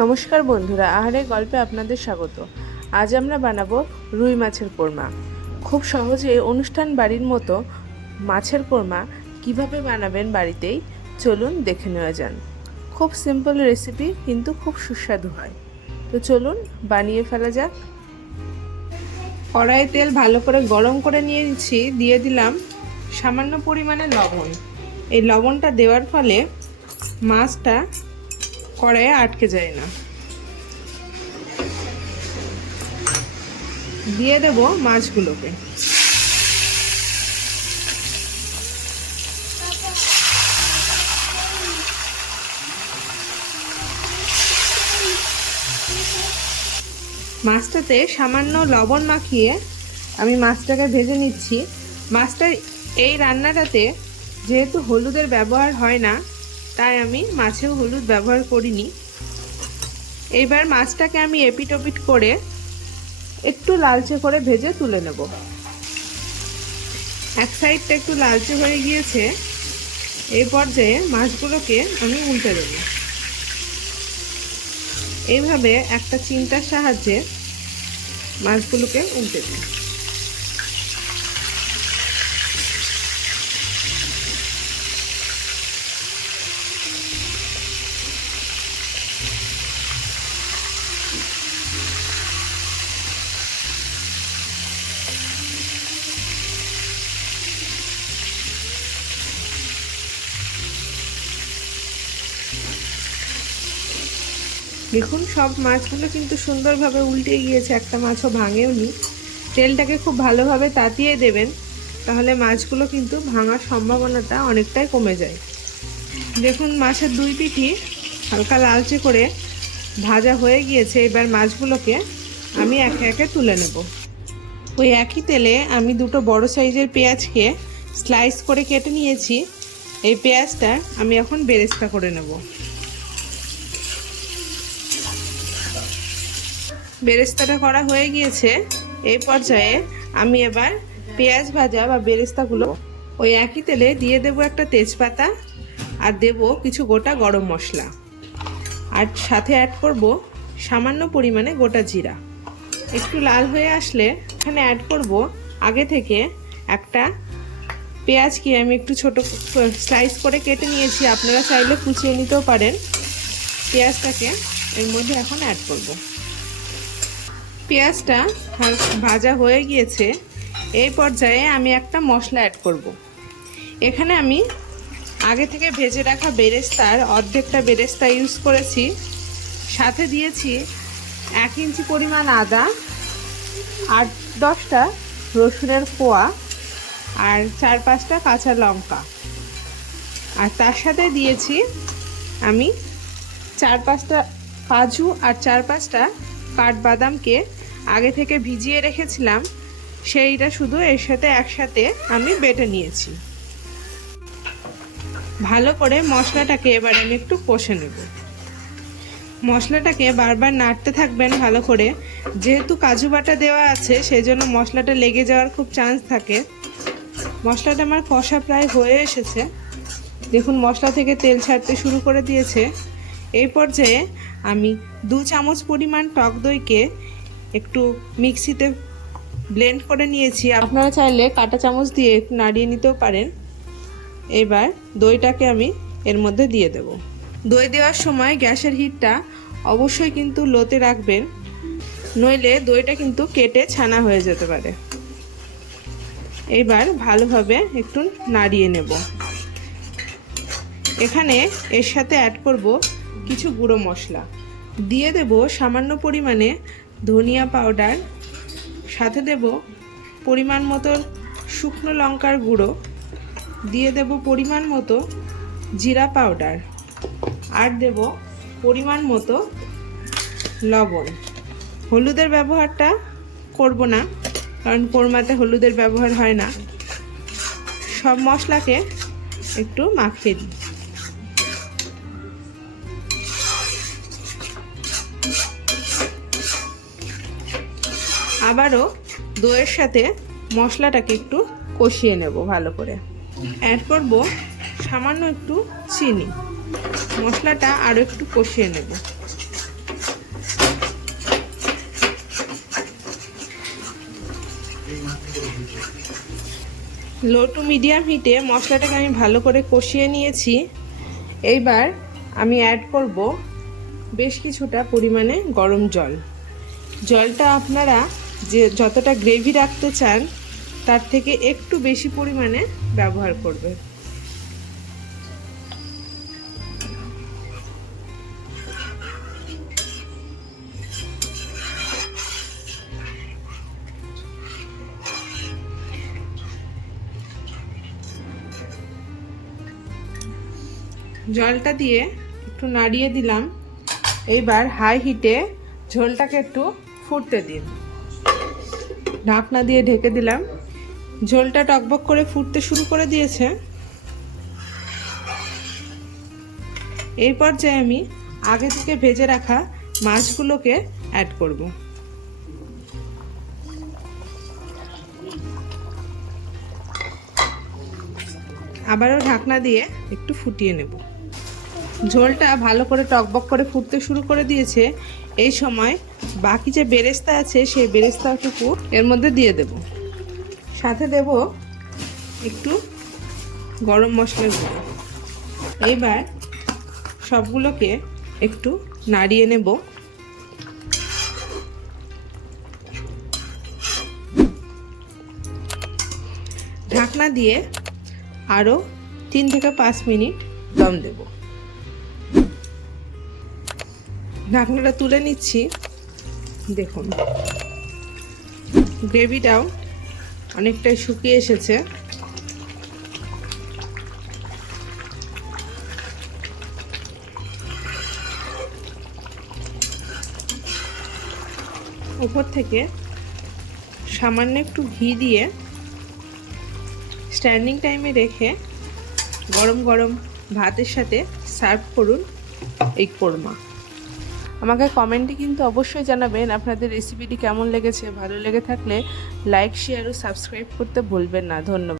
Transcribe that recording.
নমস্কার বন্ধুরা আহারে গল্পে আপনাদের স্বাগত। আজ আমরা বানাবো রুই মাছের কোরমা। খুব সহজে অনুষ্ঠান বাড়ির মতো মাছের কোরমা কীভাবে বানাবেন বাড়িতেই, চলুন দেখে নেওয়া যান খুব সিম্পল রেসিপি কিন্তু খুব সুস্বাদু হয়। তো চলুন, বানিয়ে ফেলা যাক। কড়াইয়ে তেল ভালো করে গরম করে নিয়ে নিচ্ছি দিয়ে দিলাম সামান্য পরিমাণে লবণ। এই লবণটা দেওয়ার ফলে মাছটা কড়াইয়ে আটকে যায় না। দিয়ে দেব মাছগুলোকে। মাছটাতে সামান্য লবণ মাখিয়ে আমি মাছটাকে ভেজে নিচ্ছি। মাছটার এই রান্নাটাতে যেহেতু হলুদের ব্যবহার হয় না তাই আমি মাছেও হলুদ ব্যবহার করিনি। এইবার মাছটাকে আমি এপিট ওপিট করে একটু লালচে করে ভেজে তুলে নেব। এক সাইডটা একটু লালচে হয়ে গিয়েছে, এই পর্যায়ে মাছগুলোকে আমি উল্টে দেব। এইভাবে একটা চিন্তার সাহায্যে মাছগুলোকে উল্টে দিই। দেখুন, সব মাছগুলো কিন্তু সুন্দরভাবে উল্টে গিয়েছে, একটা মাছও ভাঙেও নি তেলটাকে খুব ভালোভাবে তাতিয়ে দেবেন, তাহলে মাছগুলো কিন্তু ভাঙার সম্ভাবনাটা অনেকটাই কমে যায়। দেখুন, মাছের দুই পিঠি হালকা লালচে করে ভাজা হয়ে গিয়েছে। এবার মাছগুলোকে আমি একে একে তুলে নেব। ওই একই তেলে আমি দুটো বড় সাইজের পেঁয়াজকে স্লাইস করে কেটে নিয়েছি। এই পেঁয়াজটা আমি এখন বেরেস্তা করে নেব। বেরেস্তাটা করা হয়ে গিয়েছে। এই পর্যায়ে আমি এবার পেঁয়াজ ভাজা বা বেরেস্তাগুলো ওই একই তেলে দিয়ে দেব একটা তেজপাতা আর দেব কিছু গোটা গরম মশলা। আর সাথে অ্যাড করব সামান্য পরিমাণে গোটা জিরা। একটু লাল হয়ে আসলে এখানে অ্যাড করব আগে থেকে একটা পেঁয়াজকে আমি একটু ছোট স্লাইস করে কেটে নিয়েছি, আপনারা চাইলে কুচিয়ে নিতেও পারেন। পেঁয়াজটাকে এর মধ্যে এখন অ্যাড করব। পেঁয়াজটা ভাজা হয়ে গিয়েছে। এই পর্যায়ে আমি একটা মশলা অ্যাড করব। এখানে আমি আগে থেকে ভেজে রাখা বেরেস্তার অর্ধেকটা বেরেস্তা ইউজ করেছি। সাথে দিয়েছি এক ইঞ্চি পরিমাণ আদা আট দশটা রসুনের কোয়া আর চার পাঁচটা কাঁচা লঙ্কা। আর তার সাথে দিয়েছি আমি চার পাঁচটা কাজু আর চার পাঁচটা কাঠবাদামকে আগে থেকে ভিজিয়ে রেখেছিলাম, সেইটা শুধু এর সাথে একসাথে আমি বেটে নিয়েছি। ভালো করে মশলাটাকে এবার আমি একটু কষে নেব। মশলাটাকে বারবার নাড়তে থাকবেন ভালো করে। যেহেতু কাজু বাটা দেওয়া আছে সেই জন্য মশলাটা লেগে যাওয়ার খুব চান্স থাকে। মশলাটা আমার কষা প্রায় হয়ে এসেছে। দেখুন, মশলা থেকে তেল ছাড়তে শুরু করে দিয়েছে। এই পর্যায়ে আমি দু চামচ পরিমাণ টক দইকে একটু মিক্সিতে ব্লেন্ড করে নিয়েছি। আপনারা চাইলে কাঁটা চামচ দিয়ে একটু নাড়িয়ে নিতেও পারেন। এবার দইটাকে আমি এর মধ্যে দিয়ে দেব। দই দেওয়ার সময় গ্যাসের হিটটা অবশ্যই কিন্তু লোতে রাখবেন। নইলে দইটা কিন্তু কেটে ছানা হয়ে যেতে পারে। এবার ভালোভাবে একটু নাড়িয়ে নেব। এখানে এর সাথে অ্যাড করব কিছু গুঁড়ো মশলা। দিয়ে দেব সামান্য পরিমাণে ধনিয়া পাউডার, সাথে দেব পরিমাণ মতো শুকনো লঙ্কার গুঁড়ো, দিয়ে দেব পরিমাণ মতো জিরা পাউডার আর দেব পরিমাণ মতো লবণ। হলুদের ব্যবহারটা করব না, কারণ কোরমাতে হলুদের ব্যবহার হয় না। সব মশলাকে একটু মাখিয়ে দিই। আবারও দইয়ের সাথে মশলাটাকে একটু কষিয়ে নেব ভালো করে। অ্যাড করব সামান্য একটু চিনি। মশলাটা আরও একটু কষিয়ে নেব। লো টু মিডিয়াম হিটে মশলাটাকে আমি ভালো করে কষিয়ে নিয়েছি। এইবার আমি অ্যাড করব বেশ কিছুটা পরিমাণে গরম জল। জলটা আপনারা যে যতটা গ্রেভি রাখতে চান, তার থেকে একটু বেশি পরিমাণে ব্যবহার করবে। জলটা দিয়ে একটু নাড়িয়ে দিলাম। এইবার হাই হিটে ঝোলটাকে একটু ফুটতে দিন। ঢাকনা দিয়ে ঢেকে দিলাম। ঝোলটা টকবক করে ফুটতে শুরু করে দিয়েছে। এই পর্যায়ে আমি আগে থেকে ভেজে রাখা মাছগুলোকে অ্যাড করব। আবারও ঢাকনা দিয়ে একটু ফুটিয়ে নেব। ঝোলটা ভালো করে টকবক করে ফুটতে শুরু করে দিয়েছে। এই সময় বাকি যে বেরেস্তা আছে, সেই বেরেস্তাটুকু এর মধ্যে দিয়ে দেব। সাথে দেব একটু গরম মশলার গুঁড়ো। এইবার সবগুলোকে একটু নাড়িয়ে নেব। ঢাকনা দিয়ে আরও তিন থেকে পাঁচ মিনিট দম দেব। ঢাকনাটা তুলে নিচ্ছি। দেখুন। গ্রেভিটাও অনেকটাই শুকিয়ে এসেছে। উপর থেকে সামান্য একটু ঘি দিয়ে স্ট্যান্ডিং টাইমে রেখে গরম গরম ভাতের সাথে সার্ভ করুন এই কোরমা। আমাকে কমেন্টে কিন্তু অবশ্যই জানাবেন আপনাদের রেসিপিটি কেমন লেগেছে। ভালো লেগে থাকলে লাইক শেয়ার ও সাবস্ক্রাইব করতে ভুলবেন না। ধন্যবাদ।